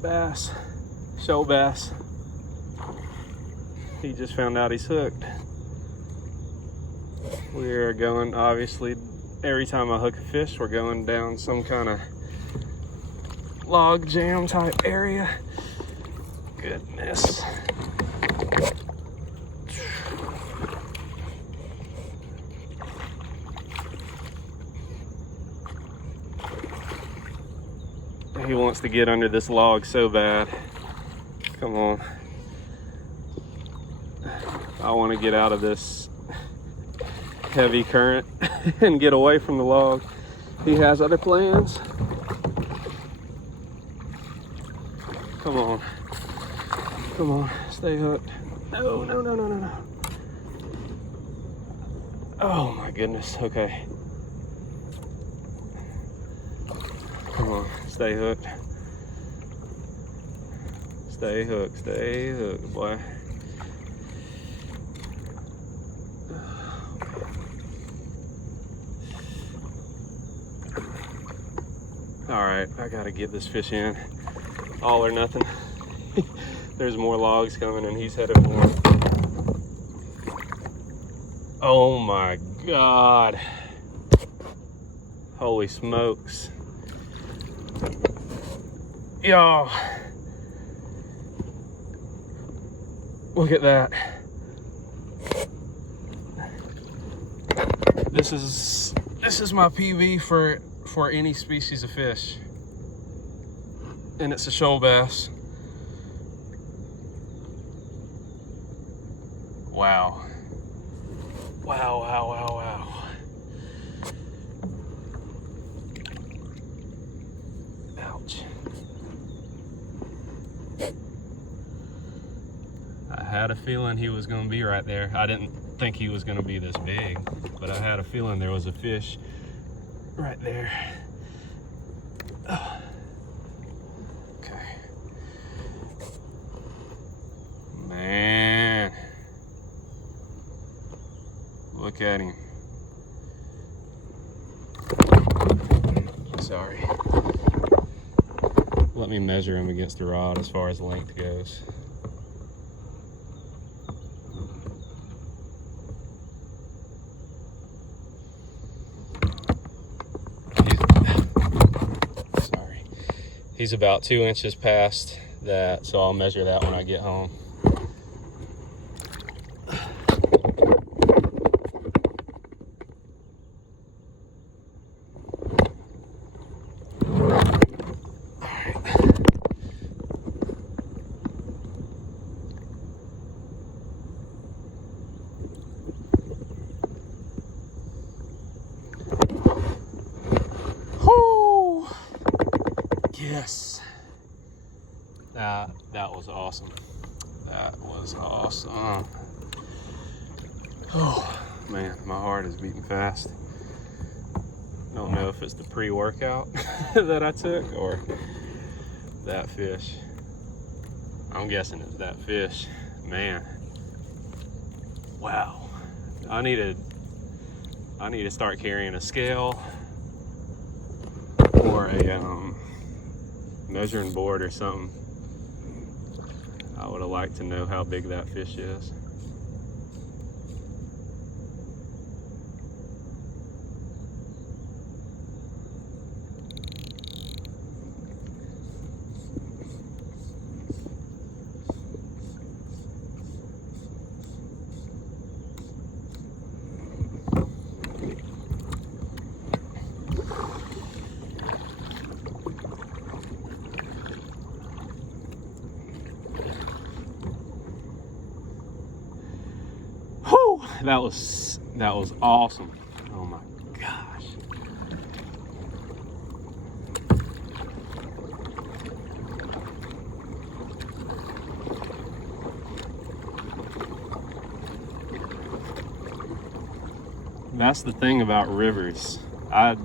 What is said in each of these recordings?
bass, shoal bass. He just found out he's hooked. We're going, obviously, every time I hook a fish, we're going down some kind of log jam type area. Goodness. He wants to get under this log so bad. Come on. I want to get out of this heavy current and get away from the log. He has other plans. Come on. Come on, stay hooked. No, no, no, no, no, no. Oh my goodness, okay. Come on, stay hooked. Stay hooked, boy. All right, I gotta get this fish in. All or nothing. There's more logs coming and he's headed for them. Oh my God. Holy smokes. Y'all. Look at that. This is my PB for any species of fish. And it's a shoal bass. Wow. Wow, wow, wow, wow. Ouch. I had a feeling he was going to be right there. I didn't think he was going to be this big, but I had a feeling there was a fish right there. Okay. Man. Look at him. Sorry. Let me measure him against the rod as far as length goes. He's about 2 inches past that, so I'll measure that when I get home. Yes. That was awesome. That was awesome. Oh man, my heart is beating fast. I don't know if it's the pre-workout that I took or that fish. I'm guessing it's that fish. Man. Wow. I need to start carrying a scale or a measuring board or something. I would have liked to know how big that fish is. That was awesome. Oh my gosh. That's the thing about rivers. I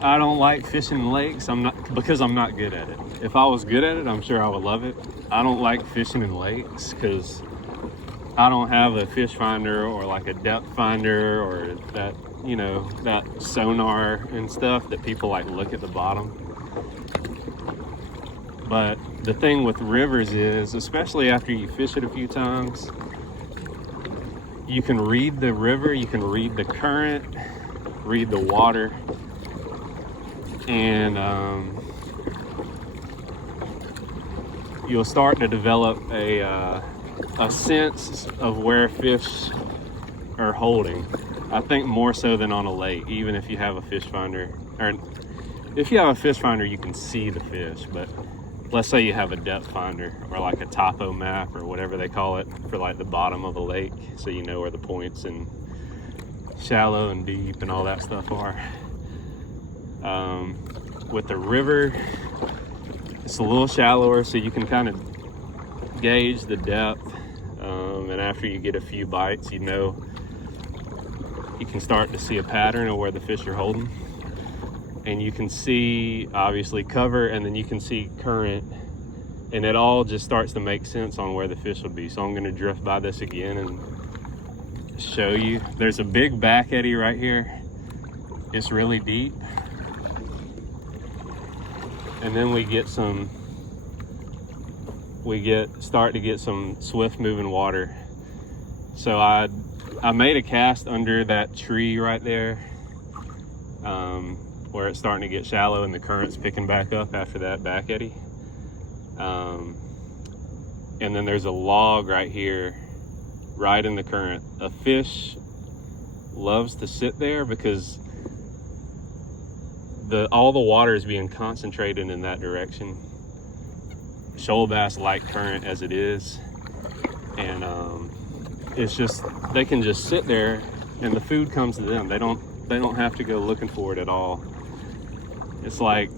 don't like fishing in lakes. Because I'm not good at it. If I was good at it, I'm sure I would love it. I don't like fishing in lakes because I don't have a fish finder or like a depth finder or that, you know, that sonar and stuff that people like look at the bottom. But the thing with rivers is, especially after you fish it a few times, you can read the river, you can read the current, read the water, and you'll start to develop a sense of where fish are holding. I think more so than on a lake, even if you have a fish finder. Or if you have a fish finder, you can see the fish, but let's say you have a depth finder or like a topo map or whatever they call it for like the bottom of a lake, so you know where the points and shallow and deep and all that stuff are. With the river, it's a little shallower, so you can kind of gauge the depth, and after you get a few bites, you know, you can start to see a pattern of where the fish are holding. And you can see obviously cover, and then you can see current, and it all just starts to make sense on where the fish will be. So I'm going to drift by this again and show you. There's a big back eddy right here. It's really deep, and then we start to get some swift moving water. So I made a cast under that tree right there, where it's starting to get shallow and the current's picking back up after that back eddy. And then there's a log right here, right in the current. A fish loves to sit there because all the water is being concentrated in that direction. Shoal bass like current as it is, and it's just, they can just sit there and the food comes to them. They don't have to go looking for it at all. It's like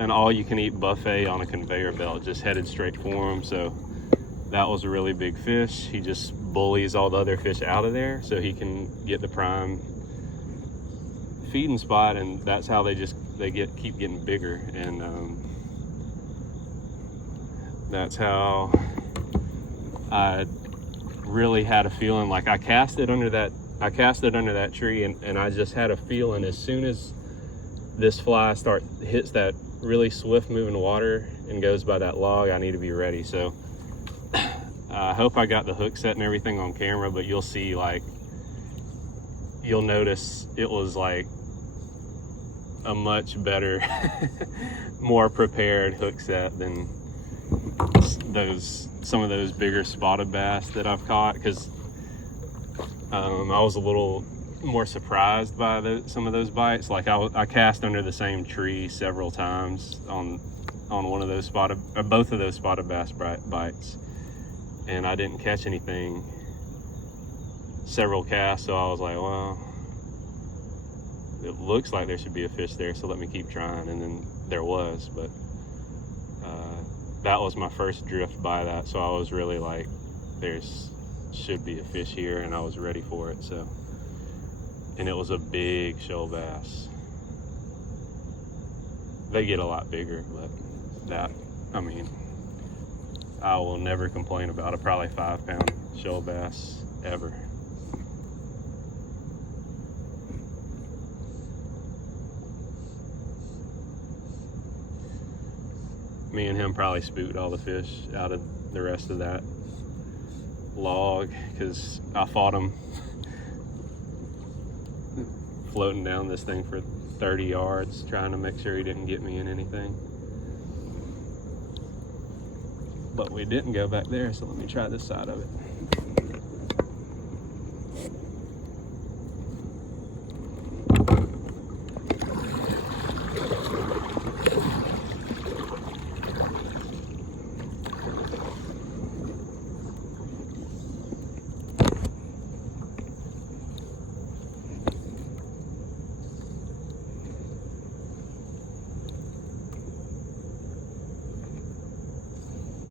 an all-you-can-eat buffet on a conveyor belt, just headed straight for him. So that was a really big fish. He just bullies all the other fish out of there so he can get the prime feeding spot, and that's how they keep getting bigger. And that's how I really had a feeling like I cast it under that tree, and I just had a feeling as soon as this fly hits that really swift moving water and goes by that log, I need to be ready. So I hope I got the hook set and everything on camera, but you'll see, like, you'll notice it was like a much better more prepared hook set than some of those bigger spotted bass that I've caught, because I was a little more surprised by some of those bites. Like I cast under the same tree several times on one of those both of those spotted bass bites, and I didn't catch anything several casts. So I was like, well, it looks like there should be a fish there, so let me keep trying. And then there was, but that was my first drift by that, so I was really like, should be a fish here, and I was ready for it. So, and it was a big shoal bass. They get a lot bigger, but I mean, I will never complain about a probably 5-pound shoal bass ever. Me and him probably spooked all the fish out of the rest of that log, because I fought him floating down this thing for 30 yards trying to make sure he didn't get me in anything. But we didn't go back there, so let me try this side of it.